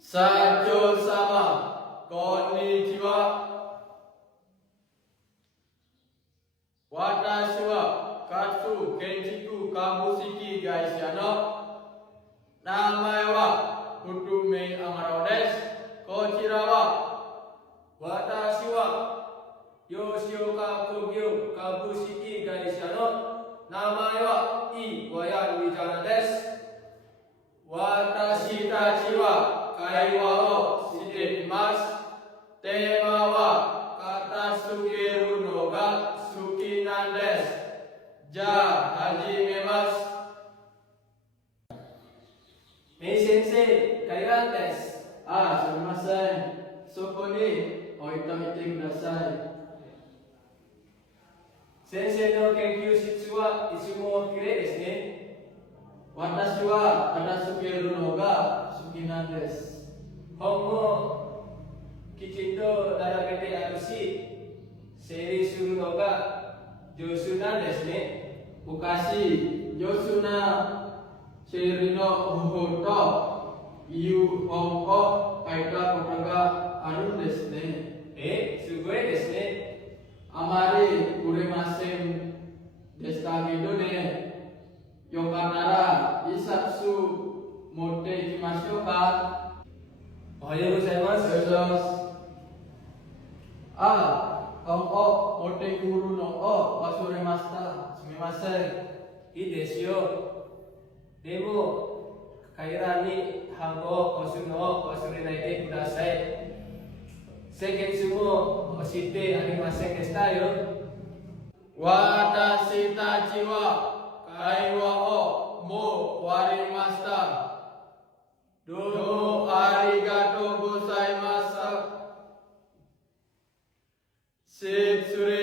Sacho sama, konnichiwa. Watashi wa Katsu Kenjiku Kabushiki Gaisha no namae wa Futume Amaro desu. Kochira wa Watashi wa Yoshioka Kogyo Kabushiki Gaisha no namae wa Iwaya Wijana desu. Watashi tachi wa kaiwa o shite imasu. Tema wa katasukeru no ga suki nan desu. Ja hajimemasu. Mei sensei, kairan desu. Sumimasen. Soko ni oitomite kudasai. Sensei no kenkyu shitsu wa itsumo kirei desu ne. Watashi wa katasukeru no ga suki nan desu. Hongo kichinto naragete arushi seiri suru no ga josu nan desu ne. Bukashi Yosuna Shirino Hohoto Yu Honko Kaita Kotaga Arun desu ne. Sugoi desu ne. Amari uremasen destagido ne. Yokanara Isatsu Mote ikimasho ka. Ohayou gozaimasu. Honko Mote Guru no o wasuremashita. Sumimasen. I desu yo. Demo kairan ni hango osu no wasurenai de kudasai. Seiketsu mo oshite arimasen deshita yo. Watashi tachi wa kaiwa o mo warimashita. Domo arigatou gozaimasu. Setsure